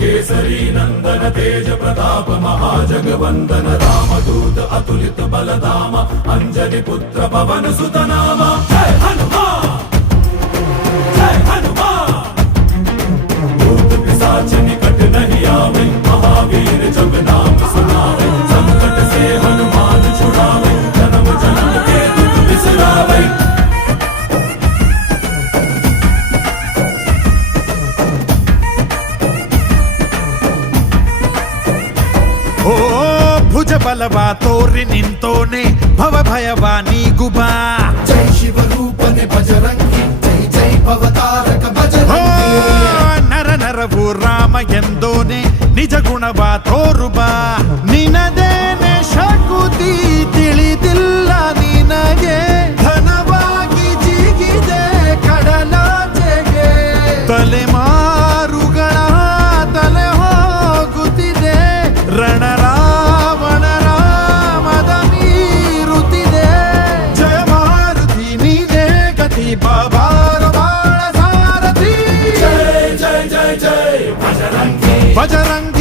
केसरी नंदन तेज प्रताप महाजगवंदन रामदूत अतुलित बलधाम अंजनी पुत्र पवन सुत नाम जय हनुमान जय हनुमान। भूत पिशाच निकट नहीं आवे महावीर जब नाम सुनावे संकट से हनुमान छुड़ावे जन्म जन्म के दुख बिसरावे। ಓ ಭುಜ ಬಲವ ತೋರಿ ನಿಂತೋನೆ ಭವ ಭಯವ ನೀಗುಬಾ ಜೈ ಶಿವ ರೂಪನೆ ಬಜರಂಗಿ ಜೈ ಜೈ ಭವತಾರಕ ಬಜರಂಗಿ ನರ ನರವು ರಾಮ ಎಂದೋನೆ ನಿಜ ಗುಣವ ತೋರುಬಾ ನಿನದೇನೆ ಶಕುತಿ ತಿಳಿದಿಲ್ಲ ನಿನಗೆ ಧನವಾಗಿ ಜಿಗಿದೆ ಕಡಲಾಚೆಗೆ ತಲೆಮಾರುಗಳ ತಲೆ ಹೋಗುತ್ತಿದೆ ರಣರಾವಣ ರಾಮದ ಮೀರುತ್ತಿದೆ ಜಯ ಮಾರುತಿ ನೀನೇ ಗತಿ ಬಾಬಾರ ಬಾಳ ಸಾರಥಿ जय जय जय जय बजरंगी ಬಜರಂಗ